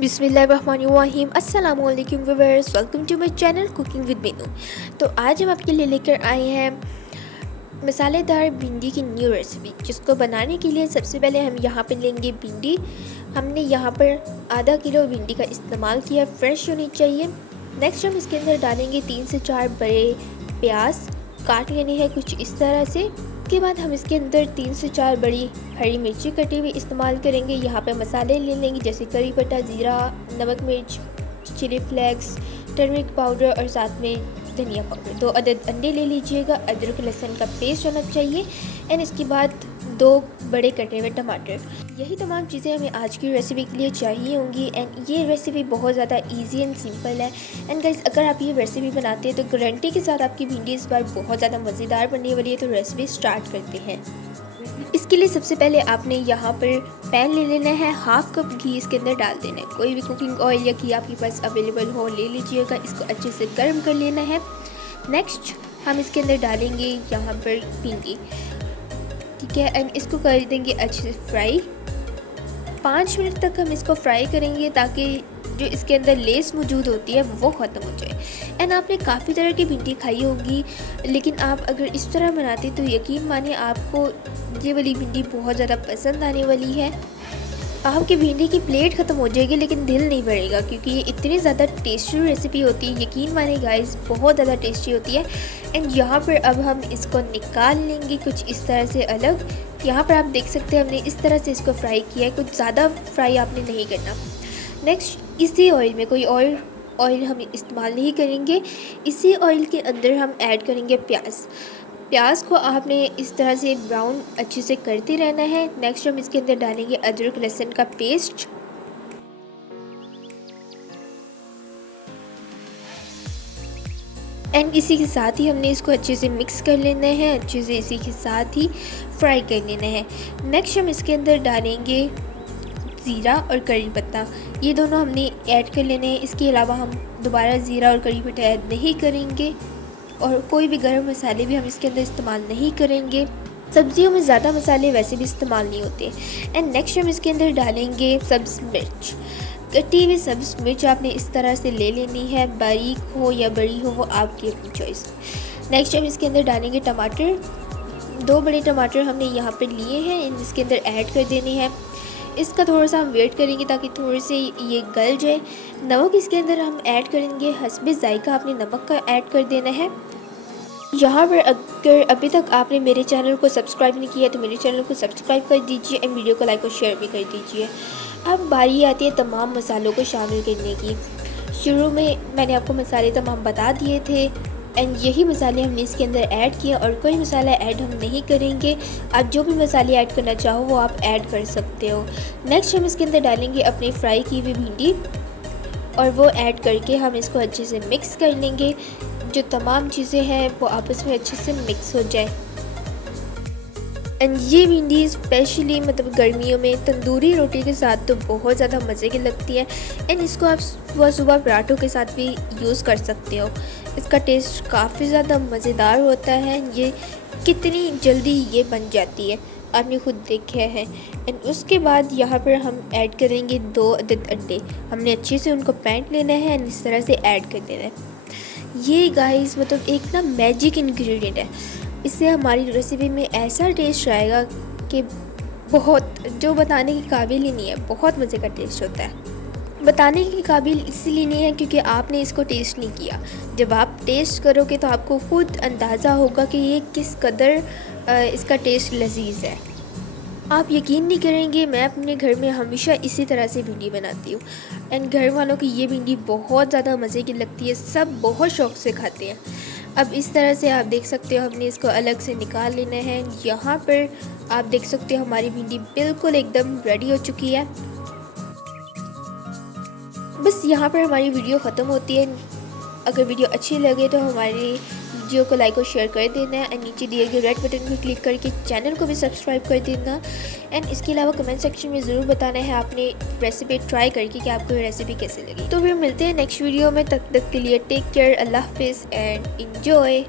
बिस्मिल्लाहिर्रहमानिर्रहीम। अस्सलाम वालेकुम viewers, welcome to my channel cooking with Meenu. तो आज हम आपके लिए लेकर आए हैं मसालेदार भिंडी की न्यू रेसिपी, जिसको बनाने के लिए सबसे पहले हम यहाँ पर लेंगे भिंडी। हमने यहाँ पर आधा किलो भिंडी का इस्तेमाल किया, फ्रेश होनी चाहिए। नेक्स्ट हम इसके अंदर डालेंगे 3 से 4 बड़े प्याज, काट लेने हैं कुछ इस तरह से। उसके बाद हम इसके अंदर 3 से 4 बड़ी हरी मिर्ची कटी हुई इस्तेमाल करेंगे। यहाँ पे मसाले ले लेंगे जैसे करी पत्ता, ज़ीरा, नमक, मिर्च, चिली फ्लेक्स, टर्मरिक पाउडर और साथ में धनिया पाउडर। 2 अदद अंडे ले लीजिएगा। अदरक लहसुन का पेस्ट होना चाहिए एंड इसके बाद 2 बड़े कटे हुए टमाटर। यही तमाम चीज़ें हमें आज की रेसिपी के लिए चाहिए होंगी एंड ये रेसिपी बहुत ज़्यादा इजी एंड सिंपल है। एंड गाइस, अगर आप ये रेसिपी बनाते हैं तो गारंटी के साथ आपकी भिंडी इस बार बहुत ज़्यादा मज़ेदार बनने वाली है। तो रेसिपी स्टार्ट करते हैं। इसके लिए सबसे पहले आपने यहाँ पर पैन ले लेना है, हाफ कप घी इसके अंदर डाल देना है। कोई भी कुकिंग ऑयल या घी आपके पास अवेलेबल हो ले लीजिएगा। इसको अच्छे से गर्म कर लेना है। नेक्स्ट हम इसके अंदर डालेंगे यहाँ पर भिंडी, ठीक है, एंड इसको कर देंगे अच्छे से फ्राई। 5 मिनट तक हम इसको फ्राई करेंगे ताकि जो इसके अंदर लेस मौजूद होती है वो ख़त्म हो जाए। एंड आपने काफ़ी तरह की भिंडी खाई होगी, लेकिन आप अगर इस तरह बनाते तो यकीन मानिए आपको ये वाली भिंडी बहुत ज़्यादा पसंद आने वाली है। आपकी भिंडी की प्लेट ख़त्म हो जाएगी लेकिन दिल नहीं भरेगा, क्योंकि ये इतनी ज़्यादा टेस्टी रेसिपी होती है। यकीन मानिए गाइस, बहुत ज़्यादा टेस्टी होती है। एंड यहाँ पर अब हम इसको निकाल लेंगे कुछ इस तरह से अलग। यहाँ पर आप देख सकते हैं हमने इस तरह से इसको फ्राई किया है, कुछ ज़्यादा फ्राई आपने नहीं करना। नेक्स्ट इसी ऑयल में, कोई और ऑयल हम इस्तेमाल नहीं करेंगे, इसी ऑयल के अंदर हम ऐड करेंगे प्याज को आपने इस तरह से ब्राउन अच्छे से करते रहना है। नेक्स्ट हम इसके अंदर डालेंगे अदरक लहसुन का पेस्ट, एंड इसी के साथ ही हमने इसको अच्छे से मिक्स कर लेना है, अच्छे से इसी के साथ ही फ्राई कर लेना है। नेक्स्ट हम इसके अंदर डालेंगे ज़ीरा और करी पत्ता, ये दोनों हमने ऐड कर लेने हैं। इसके अलावा हम दोबारा ज़ीरा और करी पत्ता ऐड नहीं करेंगे और कोई भी गरम मसाले भी हम इसके अंदर इस्तेमाल नहीं करेंगे। सब्जियों में ज़्यादा मसाले वैसे भी इस्तेमाल नहीं होते। एंड नेक्स्ट हम इसके अंदर डालेंगे सब्ज़ मिर्च, कटी हुई सब्ज़ मिर्च आपने इस तरह से ले लेनी है, बारीक हो या बड़ी हो वो आपकी अपनी चॉइस। नेक्स्ट हम इसके अंदर डालेंगे टमाटर। 2 बड़े टमाटर हमने यहाँ पर लिए हैं, इसके अंदर ऐड कर देने हैं। इसका थोड़ा सा हम वेट करेंगे ताकि थोड़े से ये गल जाए। नमक इसके अंदर हम ऐड करेंगे हस्बे जायका, आपने नमक का ऐड कर देना है। यहाँ पर अगर अभी तक आपने मेरे चैनल को सब्सक्राइब नहीं किया तो मेरे चैनल को सब्सक्राइब कर दीजिए एंड वीडियो को लाइक और शेयर भी कर दीजिए। अब बारी आती है तमाम मसालों को शामिल करने की। शुरू में मैंने आपको मसाले तमाम बता दिए थे एंड यही मसाले हमने इसके अंदर ऐड किए और कोई मसाला ऐड हम नहीं करेंगे। आप जो भी मसाले ऐड करना चाहो वो आप ऐड कर सकते हो। नेक्स्ट हम इसके अंदर डालेंगे अपनी फ्राई की हुई भिंडी और वो ऐड करके हम इसको अच्छे से मिक्स कर लेंगे। जो तमाम चीज़ें हैं वो आपस में अच्छे से मिक्स हो जाए। एंड ये भिंडी स्पेशली मतलब गर्मियों में तंदूरी रोटी के साथ तो बहुत ज़्यादा मज़े की लगती है। एंड इसको आप सुबह सुबह पराठों के साथ भी यूज़ कर सकते हो। इसका टेस्ट काफ़ी ज़्यादा मज़ेदार होता है। ये कितनी जल्दी ये बन जाती है आपने खुद देखा है। एंड उसके बाद यहाँ पर हम ऐड करेंगे 2 अदद अंडे। हमने अच्छे से उनको पैंट लेना है एंड इस तरह से ऐड कर देना है। ये गाइस मतलब एक ना मैजिक इंग्रेडिएंट है, इससे हमारी रेसिपी में ऐसा टेस्ट आएगा कि बहुत, जो बताने के काबिल ही नहीं है। बहुत मज़े का टेस्ट होता है। बताने के काबिल इसलिए नहीं है क्योंकि आपने इसको टेस्ट नहीं किया। जब आप टेस्ट करोगे तो आपको खुद अंदाज़ा होगा कि ये किस कदर इसका टेस्ट लजीज है। आप यकीन नहीं करेंगे, मैं अपने घर में हमेशा इसी तरह से भिंडी बनाती हूँ एंड घर वालों की ये भिंडी बहुत ज़्यादा मज़े की लगती है, सब बहुत शौक़ से खाते हैं। अब इस तरह से आप देख सकते हो हमने इसको अलग से निकाल लेना है। यहाँ पर आप देख सकते हो हमारी भिंडी बिल्कुल एकदम रेडी हो चुकी है। बस यहाँ पर हमारी वीडियो ख़त्म होती है। अगर वीडियो अच्छी लगे तो हमारी वीडियो को लाइक और शेयर कर देना है एंड नीचे दिए गए रेड बटन पर क्लिक करके चैनल को भी सब्सक्राइब कर देना। एंड इसके अलावा कमेंट सेक्शन में ज़रूर बताना है आपने रेसिपी ट्राई करके कि आपको ये रेसिपी कैसे लगी। तो फिर मिलते हैं नेक्स्ट वीडियो में, तब तक के लिए टेक केयर, अल्लाह हाफिज़ एंड एंजॉय।